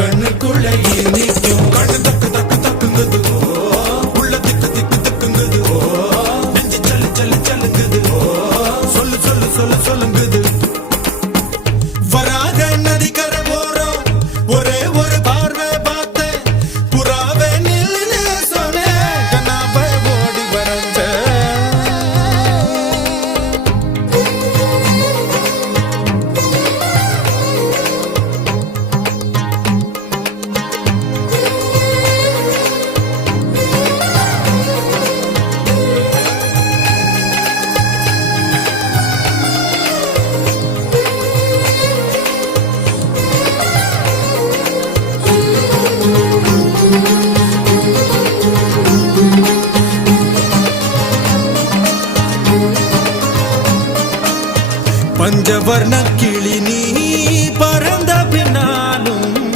கண்ணுக்குள்ள நிற்கும் கண்ணு தக்கு தக்கு தக்குங்குது உள்ள திக்கு திக்கு திக்குங்குது நெஞ்சு சல்லு சல்லு சல்லுங்குது சொல்லு சொல்லு சொல்லு சொல்லுங்குது வராக நதிக்கரை போறோம் ஒரே ஒரு பார்வை பார்த்தேன் புறாவே நில்லுன்னு சொன்னேன் கண்ணாவை ஓடி வரைஞ்ச பஞ்சவர்ண